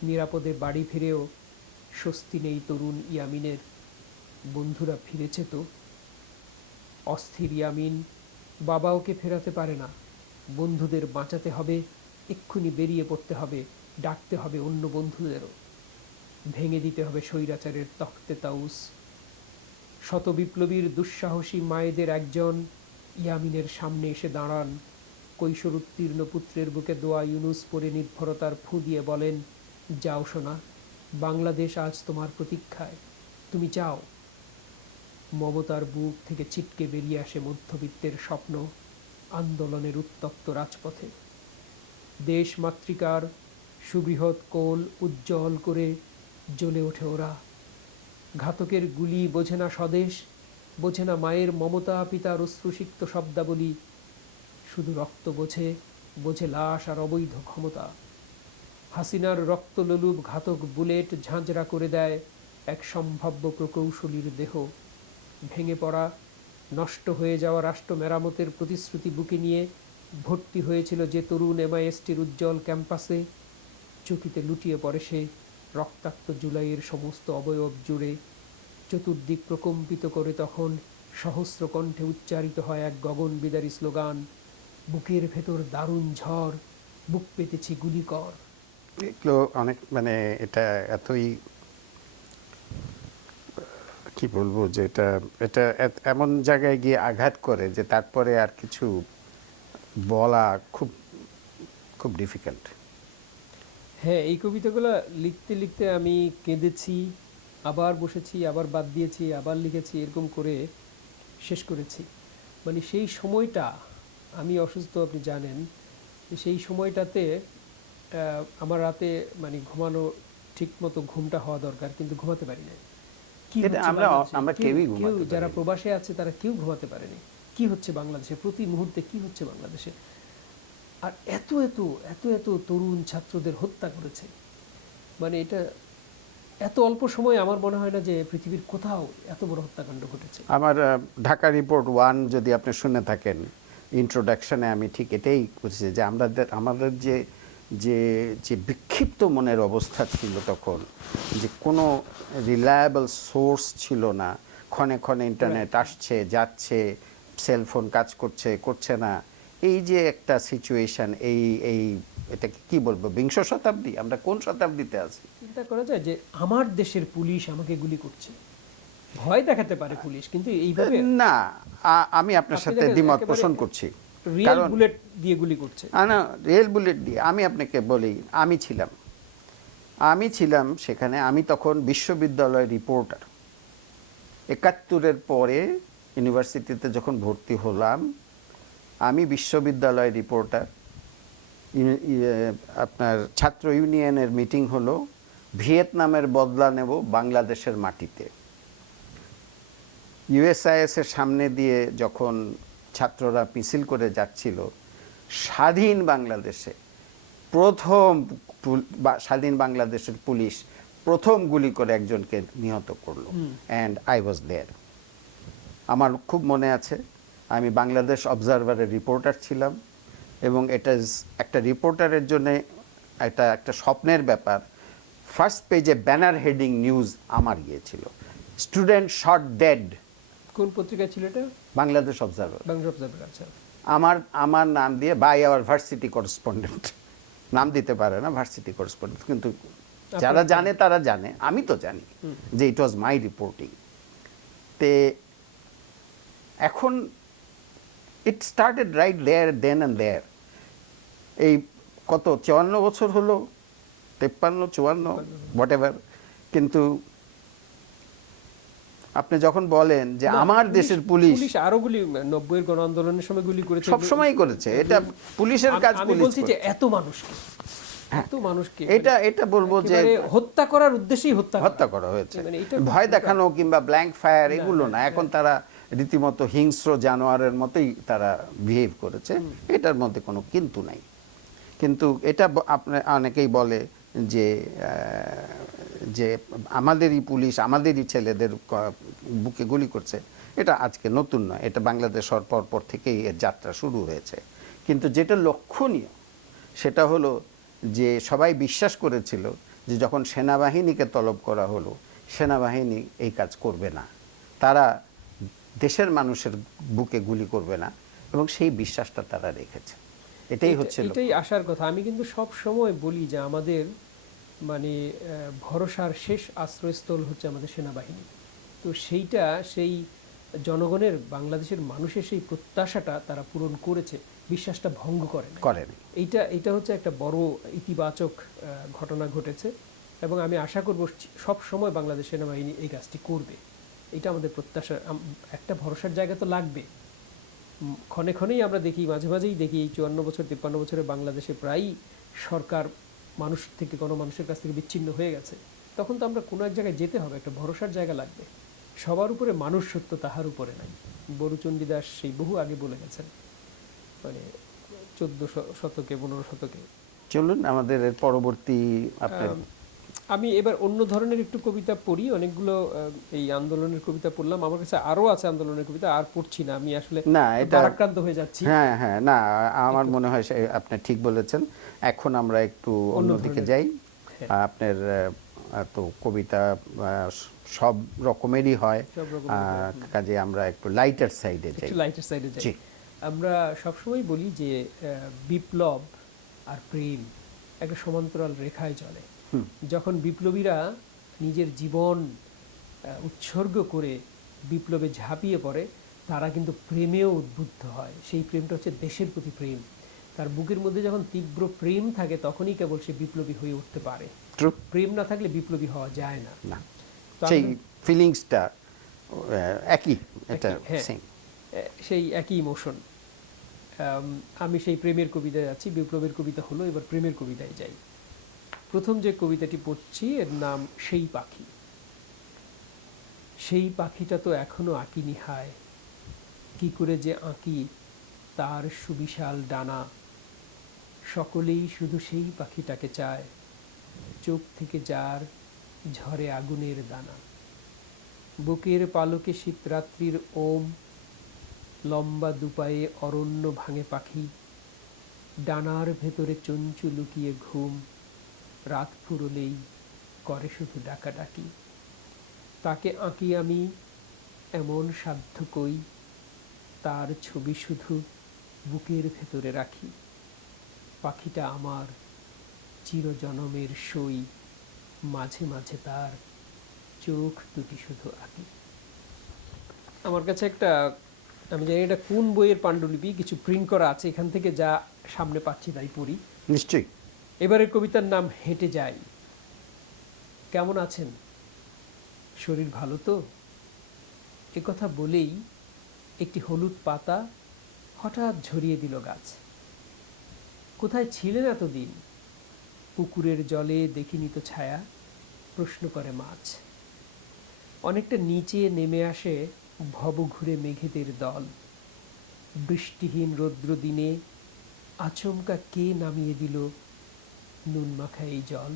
নিরাপদে বাড়ি ফিরেও স্বস্তি নেই তরুণ ইয়ামিনের। বন্ধুরা ফিরেছে তো? অস্থির ইয়ামিন বাবা ওকে ফেরাতে পারে না। বন্ধুদের বাঁচাতে হবে, এক্ষুনি বেরিয়ে পড়তে হবে, ডাকতে হবে অন্য বন্ধুদেরও। ভেঙে দিতে হবে স্বৈরাচারের তখতে তাউস। শত বিপ্লবীর দুঃসাহসী মায়েদের একজন ইয়ামিনের সামনে এসে দাঁড়ান। কৈশোর উত্তীর্ণ পুত্রের বুকে দোয়া ইউনুস পরে নির্ভরতার ফুঁ দিয়ে বলেন, যাও সোনা, বাংলাদেশ আজ তোমার প্রতীক্ষায়, তুমি যাও। মমতার বুক থেকে ছিটকে বেরিয়ে আসে মধ্যবিত্তের স্বপ্ন আন্দোলনের উত্তপ্ত রাজপথে। দেশ মাতৃকার সুবৃহৎ কোল উজ্জ্বল করে জ্বলে ওঠে ওরা। ঘাতকের গুলি বোঝে না স্বদেশ, বোঝে না মায়ের মমতা, পিতার অশ্রুসিক্ত শব্দাবলী। শুধু রক্ত বোঝে, বোঝে লাশ আর অবৈধ ক্ষমতা। হাসিনার রক্তলোলুপ ঘাতক বুলেট ঝাঁঝরা করে দেয় এক সম্ভাব্য প্রকৌশলীর দেহ। ভেঙে পড়া, নষ্ট হয়ে যাওয়া রাষ্ট্র মেরামতের প্রতিশ্রুতি বুকে নিয়ে ভর্তি হয়েছিল যে তরুণ এমআইএসটির উজ্জ্বল ক্যাম্পাসে, চকিতে লুটিয়ে পড়ে সে রক্তাক্ত জুলাইয়ের সমস্ত অবয়ব জুড়ে। চতুর্দিক প্রকম্পিত করে তখন সহস্র কণ্ঠে উচ্চারিত হয় এক গগনবিদারী স্লোগান, বুকের ভেতর দারুণ ঝড়, বুক পেতেছি গুলি কর। এগুলো অনেক মানে এটা এতই কি বলবো যে এটা এটা এমন জায়গায় গিয়ে আঘাত করে যে তারপরে আর কিছু বলা খুব খুব ডিফিকাল্ট। হ্যাঁ, এই কবিতাগুলো লিখতে লিখতে আমি কেঁদেছি, আবার বসেছি, আবার বাদ দিয়েছি, আবার লিখেছি, এরকম করে শেষ করেছি। মানে সেই সময়টা, আমি অসুস্থ আপনি জানেন, সেই সময়টাতে আমার রাতে মানে ঘুমানো ঠিক মতো ঘুমটা হওয়া দরকার, কিন্তু ঘুমাতে পারি না। কি এটা হচ্ছে আমরা বাংলাদেশে? আমরা কেউ কেউই কেউ ঘুমাতে যারা পারি না। প্রবাসে আছে তারা কেউ ঘুমাতে পারেনি। কি হচ্ছে বাংলাদেশে, প্রতি মুহূর্তে কি হচ্ছে বাংলাদেশে। আর এত এত এত এত তরুণ ছাত্রদের হত্যা করেছে। মানে এটা এত অল্প সময়, আমার মনে হয় না যে পৃথিবীর কোথাও এত বড় হত্যাকাণ্ড ঘটেছে। আমার ঢাকা রিপোর্ট 1 যদি আপনি শুনে থাকেন, ইন্ট্রোডাকশনে আমি ঠিক এটাই বলছি যে আমাদের যে যে যে বিক্ষিপ্ত মনের অবস্থা ছিল তখন, যে কোনো রিলায়েবল সোর্স ছিল না। ক্ষণে ক্ষণে ইন্টারনেট আসছে যাচ্ছে, সেলফোন কাজ করছে করছে না, এই যে একটা সিচুয়েশন, এই এটাকে কি বলবো, বিংশ শতাব্দী, আমরা কোন শতাব্দীতে আছি? চিন্তা করা যায় যে আমার দেশের পুলিশ আমাকে গুলি করছে, ভয় দেখাতে পারে পুলিশ, কিন্তু এইভাবে না, আমি আপনার সাথে দ্বিমত পোষণ করছি। রিয়েল বুলেট দিয়ে গুলি করছে। না, রিয়েল বুলেট দিয়ে আমি আপনাকে বলি, আমি ছিলাম সেখানে। আমি তখন বিশ্ববিদ্যালয় রিপোর্টার। ৭১-এর পরে ইউনিভার্সিটিতে যখন ভর্তি হলাম, আমি বিশ্ববিদ্যালয় রিপোর্টার। আপনার ছাত্র ইউনিয়নের মিটিং হলো, ভিয়েতনামের বদলা নেব বাংলাদেশের মাটিতে। ইউএসআইএস এর সামনে দিয়ে যখন ছাত্ররা মিছিল করে যাচ্ছিল, স্বাধীন বাংলাদেশে স্বাধীন বাংলাদেশের পুলিশ প্রথম গুলি করে একজনকে নিহত করলো, অ্যান্ড আই ওয়াজ দেয়ার। আমার খুব মনে আছে, আমি বাংলাদেশ অবজারভারের রিপোর্টার ছিলাম, এবং এটা একটা রিপোর্টারের জন্য এটা একটা স্বপ্নের ব্যাপার। ফার্স্ট পেজে ব্যানার হেডিং নিউজ আমার গিয়েছিল, স্টুডেন্ট শট ডেড। কোন পত্রিকা ছিল এটা? বাংলাদেশ অবজারভার। বাংলা অবজারভার। আচ্ছা। আমার নাম দিয়ে বাই আওয়ার ভার্সিটি করেসপন্ডেন্ট, নাম দিতে পারে না, ভার্সিটি করেসপন্ডেন্ট, কিন্তু যারা জানে তারা জানে, আমি তো জানি যে ইট ওয়াজ মাই রিপোর্টিং। তে এখন it started right there, then and there. এই কত 54 বছর হলো, 53, 54, হোয়াট এভার। কিন্তু আপনি যখন বলেন যে আমার দেশের পুলিশ আরো গুলি 90-এর গণ আন্দোলনের সময় গুলি করেছে, সব সময় করেছে, এটা পুলিশের কাজ। আমি বলছি যে এত মানুষকে এটা বলবো যে হত্যা করার উদ্দেশ্যেই হত্যা করা হয়েছে, মানে এটা ভয় দেখানো কিংবা ব্ল্যাঙ্ক ফায়ার এগুলো না। এখন তারা রীতিমতো হিংস্র জানোয়ারের মতোই তারা বিহেভ করেছে, এটার মধ্যে কোনো কিন্তু নাই। কিন্তু এটা আপনি অনেকেই বলে যে যে আমাদেরই পুলিশ আমাদেরই ছেলেদের বুকে গুলি করছে, এটা আজকে নতুন নয়, এটা বাংলাদেশ হওয়ার পর থেকেই এর যাত্রা শুরু হয়েছে। কিন্তু যেটা লক্ষণীয় সেটা হলো যে সবাই বিশ্বাস করেছিল যে যখন সেনাবাহিনীকে তলব করা হলো, সেনাবাহিনী এই কাজ করবে না, তারা দেশের মানুষের বুকে গুলি করবে না, এবং সেই বিশ্বাসটা তারা রেখেছে। এটাই আসার কথা। আমি কিন্তু সব সময় বলি যে আমাদের মানে ভরসার শেষ আশ্রয়স্থল হচ্ছে আমাদের সেনাবাহিনী। তো সেই জনগণের, বাংলাদেশের মানুষের সেই প্রত্যাশাটা তারা পূরণ করেছে, বিশ্বাসটা ভঙ্গ করেন। এইটা হচ্ছে একটা বড় ইতিবাচক ঘটনা ঘটেছে, এবং আমি আশা করব সব সময় বাংলাদেশ সেনাবাহিনী এই কাজটি করবে। এটা আমাদের প্রত্যাশা। একটা ভরসার জায়গা তো লাগবে। ক্ষণে ক্ষণেই আমরা দেখি, মাঝে মাঝেই দেখি, এই 54 বছর 53 বছরে বাংলাদেশে প্রায়ই সরকার মানুষ থেকে, গণমানুষের কাছ থেকে বিচ্ছিন্ন হয়ে গেছে। তখন তো আমরা কোনো এক জায়গায় যেতে হবে, একটা ভরসার জায়গা লাগবে। সবার উপরে মানুষ সত্য, তাহার উপরে নাই। বরুচণ্ডী দাস সেই বহু আগে বলে গেছেন, মানে 14 শতকে 15 শতকে। চলুন আমাদের পরবর্তী আমি এবার অন্য ধরনের একটু কবিতা পড়ি। অনেকগুলো এই আন্দোলনের কবিতা পড়লাম, আমার কাছে আরো আছে আন্দোলনের কবিতা, আর পড়ছি না আমি, আসলে ভারাক্রান্ত হয়ে যাচ্ছি। হ্যাঁ, না, আমার মনে হয় আপনি ঠিক বলেছেন। এখন আমরা একটু অন্যদিকে যাই। আপনার তো কবিতা সব রকমেরই হয়, কাজে আমরা একটু লাইটার সাইডে যাই। আমরা সবসময় বলি যে বিপ্লব আর প্রেম একটা সমান্তরাল রেখায় চলে। যখন বিপ্লবীরা নিজের জীবন উৎসর্গ করে বিপ্লবে ঝাঁপিয়ে পড়ে, তারা কিন্তু প্রেমেও উদ্বুদ্ধ হয়। সেই প্রেমটা হচ্ছে দেশের প্রতি প্রেম। তার বুকের মধ্যে যখন তীব্র প্রেম থাকে, তখনই কেবল সে বিপ্লবী হয়ে উঠতে পারে। প্রেম না থাকলে বিপ্লবী হওয়া যায় না। সেই ফিলিংসটা একই, এটা সেই একই ইমোশন। আমি সেই প্রেমের কবিতায় আছি। বিপ্লবের কবিতা হলো, এবার প্রেমের কবিতায় যাই। প্রথম যে কবিতাটি পড়ছি এর নাম সেই পাখি। সেই পাখিটা তো এখনো আঁকিনি হায়, কি করে যে আঁকি তার সুবিশাল ডানা। সকলেই শুধু সেই পাখিটাকে চায়, চোখ থেকে যার ঝরে আগুনের দানা। বুকের পালকে শীতরাত্রির ওম, লম্বা দুপায়ে অরণ্য ভাঙে পাখি। ডানার ভেতরে চঞ্চু লুকিয়ে ঘুম, রাত ফুরলেই করে শুধু ডাকাডাকি। তাকে আঁকি আমি এমন সাধ্য কই, তার ছবি শুধু বুকের ভেতরে রাখি। পাখিটা আমার চিরজনমের সই, মাঝে মাঝে তার চোখ দুটি শুধু আঁকি। আমার কাছে একটা, আমি জানি এটা কোন বইয়ের পাণ্ডুলিপি, কিছু প্রিন্ট করা আছে, এখান থেকে যা সামনে পাচ্ছি তাই পড়ি। নিশ্চয়ই। এবারের কবিতার নাম হেঁটে যাই। কেমন আছেন? শরীর ভালো তো? একথা বলেই একটি হলুদ পাতা হঠাৎ ঝরিয়ে দিল গাছ। কোথায় ছিলেন এতদিন? পুকুরের জলে দেখিনি তো ছায়া, প্রশ্ন করে মাছ। অনেকটা নিচে নেমে আসে ভব ঘুরে মেঘেদের দল, বৃষ্টিহীন রৌদ্র দিনে আচমকা কে নামিয়ে দিল নুন মাখা এই জল।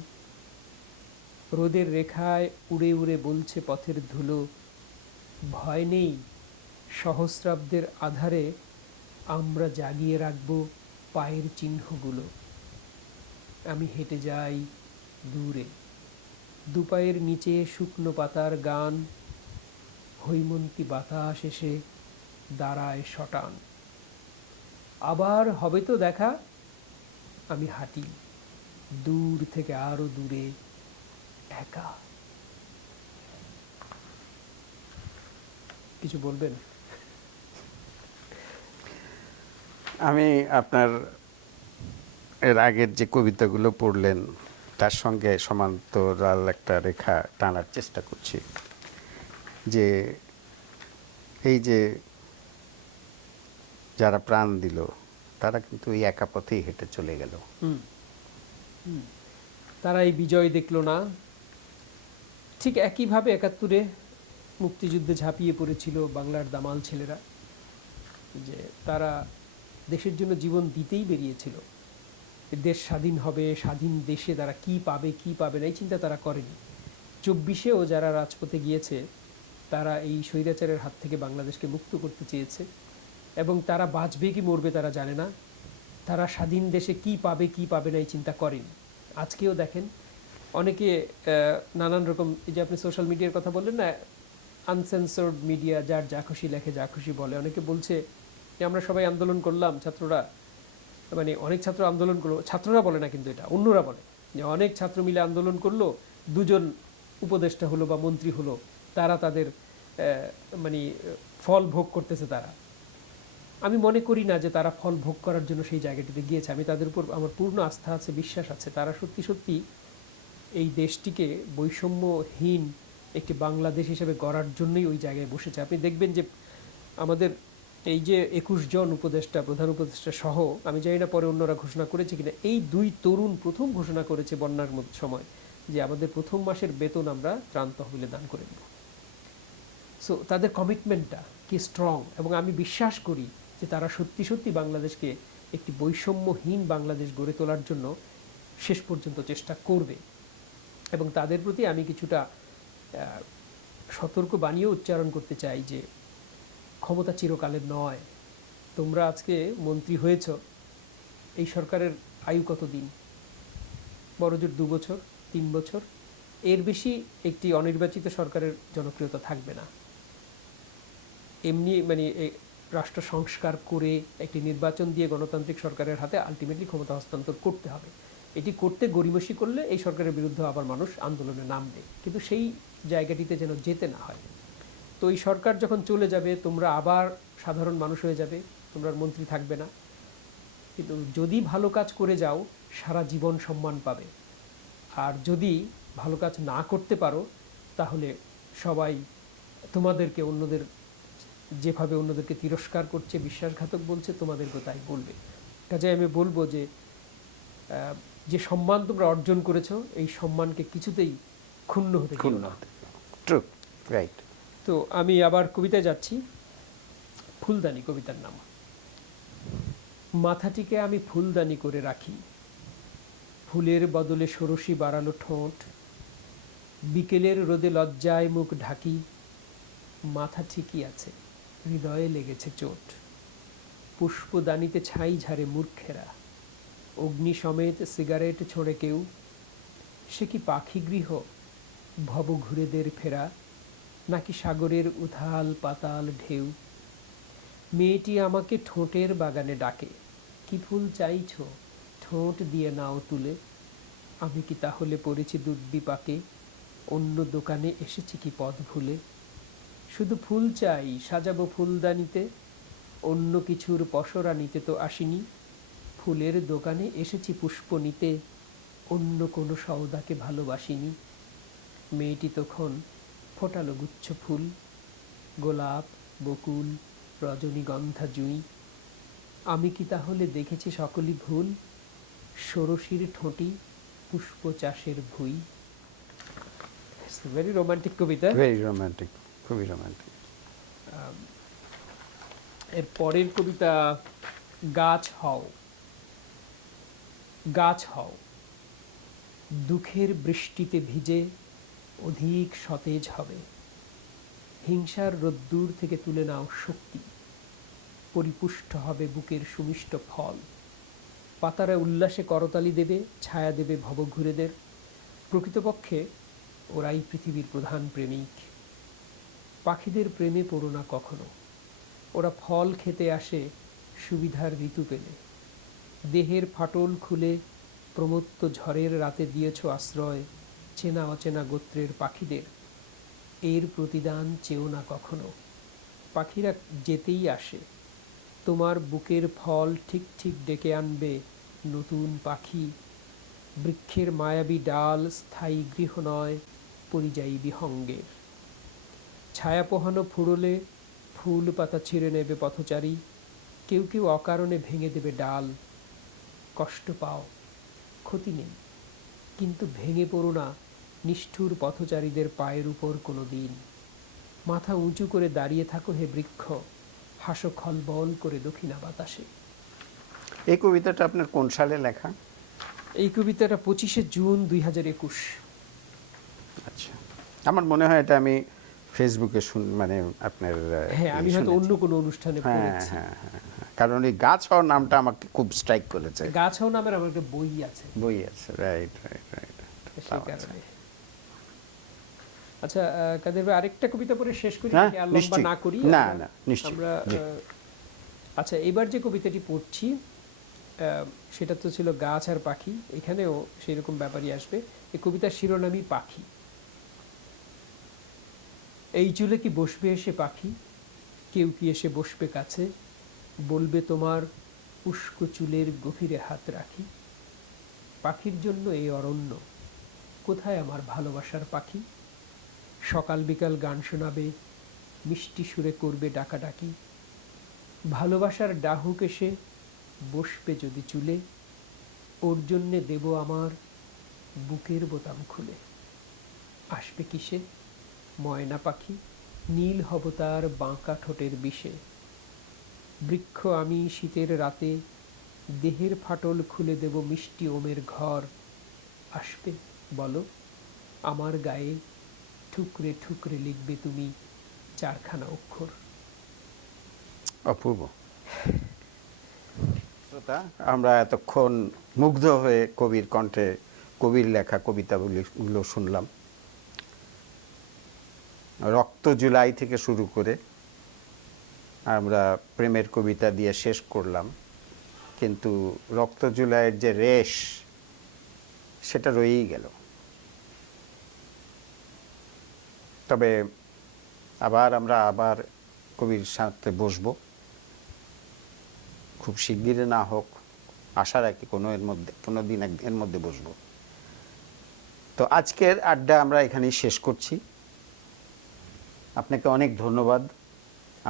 রোদের রেখায় উড়ে উড়ে বলছে পথের ধুলো, ভয় নেই সহস্রাব্দের আধারে আমরা জাগিয়ে রাখবো পায়ের চিহ্নগুলো। আমি হেঁটে যাই দূরে, দুপায়ের নিচে শুকনো পাতার গান, হৈমন্তী বাতাস এসে দাঁড়ায় শটান। আবার হবে তো দেখা, আমি হাঁটি দূর থেকে আরো দূরে একা। কিছু বলবেন? আমি আপনার এর আগের যে কবিতাগুলো পড়লেন তার সঙ্গে সমান্তরাল একটা রেখা টানার চেষ্টা করছি, যে এই যে যারা প্রাণ দিল তারা কিন্তু এই একা পথেই হেঁটে চলে গেল। তারা এই বিজয় দেখলো না। ঠিক একইভাবে ৭১-এ মুক্তিযুদ্ধে ঝাঁপিয়ে পড়েছিল বাংলার দামাল ছেলেরা, যে তারা দেশের জন্য জীবন দিতেই বেরিয়েছিল। দেশ স্বাধীন হবে, স্বাধীন দেশে তারা কি পাবে কি পাবে না এই চিন্তা তারা করেনি। ২৪-এও যারা রাজপথে গিয়েছে তারা এই স্বৈরাচারের হাত থেকে বাংলাদেশকে মুক্ত করতে চেয়েছে, এবং তারা বাঁচবে কি মরবে তারা জানে না। তারা স্বাধীন দেশে কি পাবে কি পাবে না এই চিন্তা করেনি। আজকেও দেখেন অনেকে নানান রকম, এই যে আপনি সোশ্যাল মিডিয়ার কথা বললেন না, আনসেন্সর্ড মিডিয়া, যার যা খুশি লেখে যা খুশি বলে। অনেকে বলছে যে আমরা সবাই আন্দোলন করলাম, ছাত্ররা, মানে অনেক ছাত্র আন্দোলন করলো, ছাত্ররা বলে না কিন্তু এটা অন্যরা বলে, যে অনেক ছাত্র মিলে আন্দোলন করলো, দুজন উপদেষ্টা হলো বা মন্ত্রী হলো, তারা তাদের মানে ফল ভোগ করতেছে। তারা, আমি মনে করি না যে তারা ফল ভোগ করার জন্য সেই জায়গাটিতে গিয়েছে। আমি তাদের উপর আমার পূর্ণ আস্থা আছে, বিশ্বাস আছে। তারা সত্যি সত্যি এই দেশটিকে বৈষম্যহীন একটি বাংলাদেশ হিসেবে গড়ার জন্যই ওই জায়গায় বসেছে। আপনি দেখবেন যে আমাদের এই যে ২১ জন উপদেষ্টা, প্রধান উপদেষ্টা সহ, আমি জানি না পরে অন্যরা ঘোষণা করেছে কিনা, এই ২ তরুণ প্রথম ঘোষণা করেছে বন্যার সময় যে আমাদের প্রথম মাসের বেতন আমরা ত্রাণ তহবিলে দান করে দেব। সো তাদের কমিটমেন্টটা কি স্ট্রং, এবং আমি বিশ্বাস করি যে তারা সত্যি সত্যি বাংলাদেশকে একটি বৈষম্যহীন বাংলাদেশ গড়ে তোলার জন্য শেষ পর্যন্ত চেষ্টা করবে। এবং তাদের প্রতি আমি কিছুটা সতর্ক বাণীও উচ্চারণ করতে চাই যে ক্ষমতা চিরকালের নয়। তোমরা আজকে মন্ত্রী হয়েছ, এই সরকারের আয়ু কতদিন? বড়জোর ২ বছর ৩ বছর, এর বেশি একটি অনির্বাচিত সরকারের জনপ্রিয়তা থাকবে না। এমনি মানে রাষ্ট্র সংস্কার করে একটি নির্বাচন দিয়ে গণতান্ত্রিক সরকারের হাতে আলটিমেটলি ক্ষমতা হস্তান্তর করতে হবে। এটি করতে গড়িমসি করলে এই সরকারের বিরুদ্ধে আবার মানুষ আন্দোলনে নামবে, কিন্তু সেই জায়গাটিতে যেন যেতে না হয়। তো এই সরকার যখন চলে যাবে, তোমরা আবার সাধারণ মানুষ হয়ে যাবে, তোমরা মন্ত্রী থাকবে না। কিন্তু যদি ভালো কাজ করে যাও সারা জীবন সম্মান পাবে, আর যদি ভালো কাজ না করতে পারো তাহলে সবাই তোমাদেরকে, অন্যদের যেভাবে অন্যদেরকে তিরস্কার করছে, বিশ্বাসঘাতক বলছে, তোমাদেরকে তাই বলবে। কাজে আমি বলবো যে যে সম্মান তোমরা অর্জন করেছো, এই সম্মানকে কিছুতেই ক্ষুণ্ণ হতে দিও না। True, right. তো আমি আবার কবিতায় যাচ্ছি। ফুলদানি কবিতার নাম। মাথাটিকে আমি ফুলদানি করে রাখি, ফুলের বদলে ষোড়শী বাড়ালো ঠোঁট, বিকেলের রোদে লজ্জায় মুখ ঢাকি, মাথা ঠিকই আছে, হৃদয়ে লেগেছে চোট, পুষ্পদানিতে ছাই ঝাড়ে মূর্খেরা, অগ্নি সমেত সিগারেট ছোড়ে কেউ, সে কি পাখিগৃহ ভবঘুরেদের ফেরা, নাকি সাগরের উথাল পাতাল ঢেউ। মেয়েটি আমাকে ঠোঁটের বাগানে ডাকে, কি ফুল চাইছ ঠোঁট দিয়ে নাও তুলে, আমি কি তাহলে পড়েছি দুর্বিপাকে, অন্য দোকানে এসেছি কি পথ ভুলে। শুধু ফুল চাই সাজাবো ফুলদানিতে, অন্য কিছুর পসরা নিতে তো আসিনি, ফুলের দোকানে এসেছি পুষ্প নিতে, অন্য কোনো সওদাকে ভালোবাসিনি। মেয়েটি তখন ফোটালো গুচ্ছ ফুল, গোলাপ, বকুল, রজনীগন্ধা, জুঁই। আমি কি তাহলে দেখেছি সকলই ভুল, ষোড়শীর ঠোঁটি পুষ্প চাষের ভুঁই। ভেরি রোমান্টিক কবিতা। ভেরি রোমান্টিক, খুবই রোমান্টিক। এর পরের কবিতা, গাছ হও। গাছ হও, দুঃখের বৃষ্টিতে ভিজে অধিক সতেজ হবে। হিংসার রোদ্দুর থেকে তুলে নাও শক্তি, পরিপুষ্ট হবে বুকের সুমিষ্ট ফল। পাতারা উল্লাসে করতালি দেবে, ছায়া দেবে ভবঘুরেদের। প্রকৃতপক্ষে ওরাই পৃথিবীর প্রধান প্রেমিক। পাখিদের প্রেমে পড়ো না কখনো, ওরা ফল খেতে আসে সুবিধার ঋতু পেলে। দেহের ফাটল খুলে প্রমত্ত ঝড়ের রাতে দিয়েছ আশ্রয় চেনা অচেনা গোত্রের পাখিদের। এর প্রতিদান চেও না কখনো, পাখিরা যেতেই আসে। তোমার বুকের ফল ঠিক ঠিক ডেকে আনবে নতুন পাখি। বৃক্ষের মায়াবী ডাল স্থায়ী গৃহ নয়, পরিযায়ী বিহঙ্গের। ছায়া পোহানো ফুরলে ফুল পাতা ছিঁড়ে নেবে পথচারী। কেউ কেউ অকারণে ভেঙে দেবে ডাল। কষ্ট পাও, ক্ষতি নেই, কিন্তু ভেঙে পড়ো না নিষ্ঠুর পথচারীদের পায়ের উপর কোনো দিন। মাথা উঁচু করে দাঁড়িয়ে থাকো হে বৃক্ষ, হাসো খলবল করে দক্ষিণা বাতাসে। এই কবিতাটা আপনার কোন সালে লেখা? এই কবিতাটা 25শে জুন 2021। আচ্ছা, আমার মনে হয় এটা আমি ফেসবুকে মানে আপনার হ্যাঁ, আমি হয়তো অন্য কোনো অনুষ্ঠানে হ্যাঁ পড়েছি। হ্যাঁ হ্যাঁ, কারণ এই গাছ হওয়ার নামটা আমাকে খুব স্ট্রাইক করেছে। গাছ হও নামের আমার একটা বই আছে, বই আছে, রাইট রাইট রাইট। সেই কারণে। আচ্ছা কাদের ভাই, আরেকটা কবিতা পড়ে শেষ করি, হ্যাঁ, আর লম্বা নিশ্চয়ই। না করি না, না, নিশ্চয়ই, আমরা। জি। আচ্ছা, এবার যে কবিতাটি পড়ছি সেটা তো ছিল গাছ আর পাখি, এখানেও সেই রকম ব্যাপারই আসবে। এই কবিতার শিরোনামই পাখি। এই চুলে কি বসবে এসে পাখি, কেউ কি এসে বসবে কাছে, বলবে তোমার উস্কো চুলের গভীরে হাত রাখি। পাখির জন্য এই অরণ্য, কোথায় আমার ভালোবাসার পাখি। সকাল বিকাল গান শোনাবে, মিষ্টি সুরে করবে ডাকাডাকি। ভালোবাসার ডাহুক এসে বসবে যদি চুলে, ওর জন্যে দেব আমার বুকের বোতাম খুলে। আসবে কিসে ময়না পাখি, নীল হব তার বাঁকা ঠোঁটের বিষে। বৃক্ষ আমি শীতের রাতে, দেহের ফাটল খুলে দেব মিষ্টি ওমের ঘর। আসবে বলো আমার গায়ে, ঠুকরে ঠুকরে লিখবে তুমি চারখানা অক্ষর। অপূর্ব। শ্রোতা, আমরা এতক্ষণ মুগ্ধ হয়ে কবির কণ্ঠে কবির লেখা কবিতাগুলো শুনলাম। রক্ত জুলাই থেকে শুরু করে আমরা প্রেমের কবিতা দিয়ে শেষ করলাম, কিন্তু রক্ত জুলাইয়ের যে রেশ সেটা রয়েই গেল। তবে আমরা আবার কবির সাথে বসবো, খুব শিগগিরই না হোক, আশা রাখি কোনো দিন এর মধ্যে বসবো। তো আজকের আড্ডা আমরা এখানেই শেষ করছি। আপনাকে অনেক ধন্যবাদ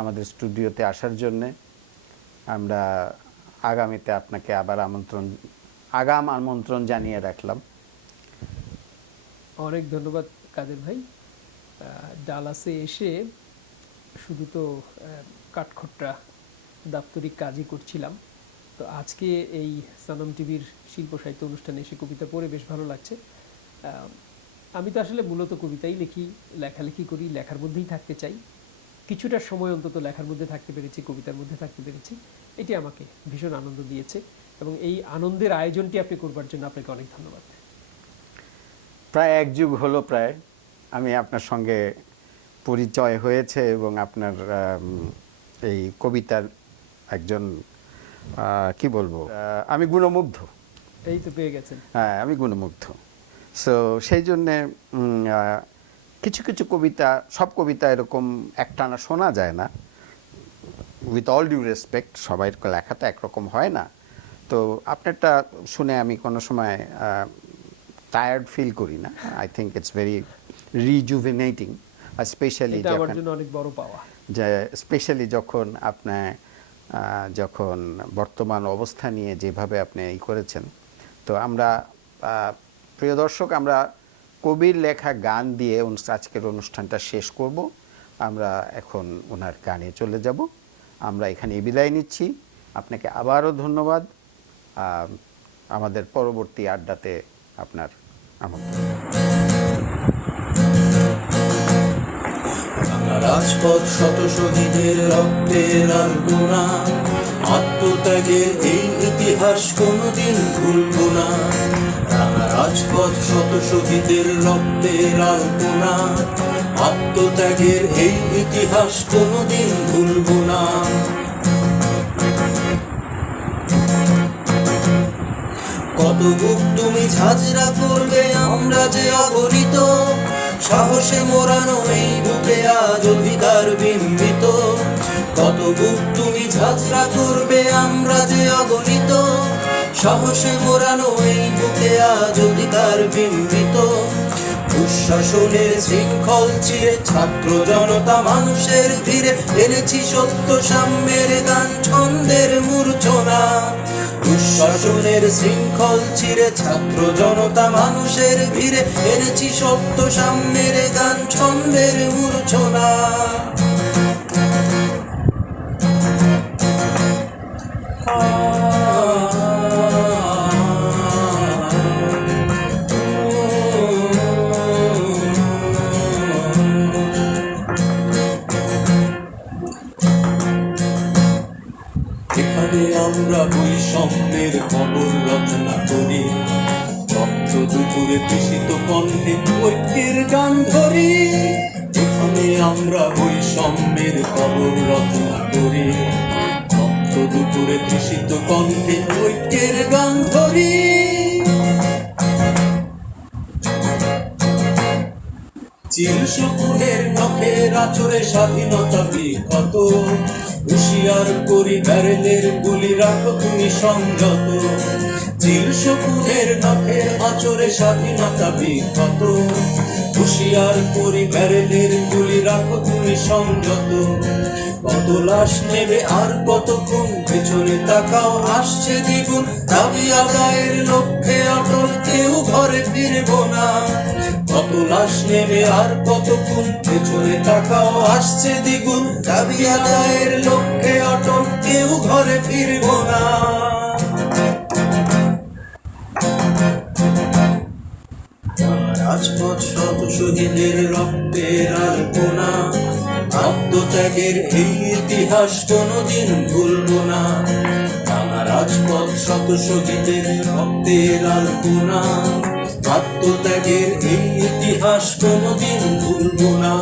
আমাদের স্টুডিওতে আসার জন্যে। আমরা আগামীতে আপনাকে আবার আমন্ত্রণ জানিয়ে রাখলাম। অনেক ধন্যবাদ কাদের ভাই। ডালাসে এসে শুধু তো কাঠখোট্টা দাপ্তরিক কাজই করছিলাম, তো আজকে এই সানম টিভির শিল্প সাহিত্য অনুষ্ঠানে এসে কবিতা পড়ে বেশ ভালো লাগছে। আমি তো আসলে মূলত কবিতাই লিখি, লেখালেখি করি, লেখার মধ্যেই থাকতে চাই। কিছুটা সময় অন্তত লেখার মধ্যে থাকতে পেরেছি, কবিতার মধ্যে থাকতে পেরেছি, এটি আমাকে ভীষণ আনন্দ দিয়েছে, এবং এই আনন্দের আয়োজনটি আপনি করবার জন্য আপনাকে অনেক ধন্যবাদ। প্রায় এক যুগ হলো আমি আপনার সঙ্গে পরিচয় হয়েছে, এবং আপনার এই কবিতার একজন কি বলবো, আমি গুণমুগ্ধ। এই তো পেয়ে গেছেন। হ্যাঁ, আমি গুণমুগ্ধ। সো সেই জন্যে কিছু কিছু কবিতা, সব কবিতা এরকম একটানা শোনা যায় না। উইথ অল ডিউ রেসপেক্ট, সবাই লেখা তো একরকম হয় না। তো আপনারটা শুনে আমি কোনো সময় টায়ার্ড ফিল করি না। I think it's very rejuvenating, specially এটা আমার জন্য অনেক বড় পাওয়া। স্পেশালি যখন বর্তমান অবস্থা নিয়ে যেভাবে আপনি করেছেন। তো আমরা প্রিয় দর্শক, আমরা কবির লেখা গান দিয়ে আজকের অনুষ্ঠানটা শেষ করব। আমরা এখন ওনার গানে চলে যাব। আমরা এখানে বিদায় নিচ্ছি। আপনাকে আবারও ধন্যবাদ। আমাদের পরবর্তী আড্ডাতে আপনার আমন্ত্রণ। রাজপথ শত শহীদের রক্তের আলপনা, আত্মত্যাগের এই ইতিহাস কোনোদিন ভুলব না। রাজপথ শত শহীদের রক্তের আলপনা, আত্মত্যাগের এই ইতিহাস কোনোদিন ভুলব না। কত বুক তুমি ঝাঁঝরা করবে, আমরা যে অগণিত, সাহসে মোড়ানো এই বুকে আজ অধিকার বিম্বিত। কত বুক তুমি ঝাঁঝরা করবে, আমরা যে অগণিত, সাহসে মোড়ানো এই বুকে আজ অধিকার বিম্বিত। দুঃশাসনের শৃঙ্খল চিরে ছাত্র জনতা মানুষের ভিড়ে এনেছি সত্য সাম্যের গান, ছন্দের মূর্ছনা। দুঃশাসনের শৃঙ্খল চিরে ছাত্র জনতা মানুষের ভিড়ে এনেছি সত্য সাম্যের গান, ছন্দের মূর্ছনা। এখানে আমরা বৈষম্যের খবর রচনা করি, রক্ত দুপুরে কৃষিত কণ্ঠে ঐক্যের গান ধরি। এখানে আমরা বৈষম্যের খবর রচনা করি, রক্ত দুপুরে কৃষিত কণ্ঠে ঐক্যের গান ধরি। চিল শকুনের নখের আঁচড়ে স্বাধীনতা বিক্ষত, হুঁশিয়ার করি ব্যারেলের গুলি রাখো তুমি সংযত। চিল শকুনের নখের আঁচড়ে স্বাধীনতা বিক্ষত, হুঁশিয়ার করি ব্যারেলের গুলি রাখো তুমি সংযত। কত লাশ নেবে আর কতক্ষণ, পেছনে তাকাও আসছে দ্বিগুণ। দাবি আদায়ের লক্ষ্যে অটল, কেউ ঘরে ফিরব না। কত লাশ নেবে আর কতক্ষণ, পেছনে তাকাও আসছে দ্বিগুণ। দাবি আদায়ের লক্ষ্যে অটল, কেউ ঘরে ফিরব না। রাজপথ শত শহীদের রক্তের আলপনা, আত্মত্যাগের এই ইতিহাস কোনোদিন ভুলব না। রাজপথ শত শহীদের রক্তের আলপনা, আত্মত্যাগের এই ইতিহাস কোনোদিন ভুলব না।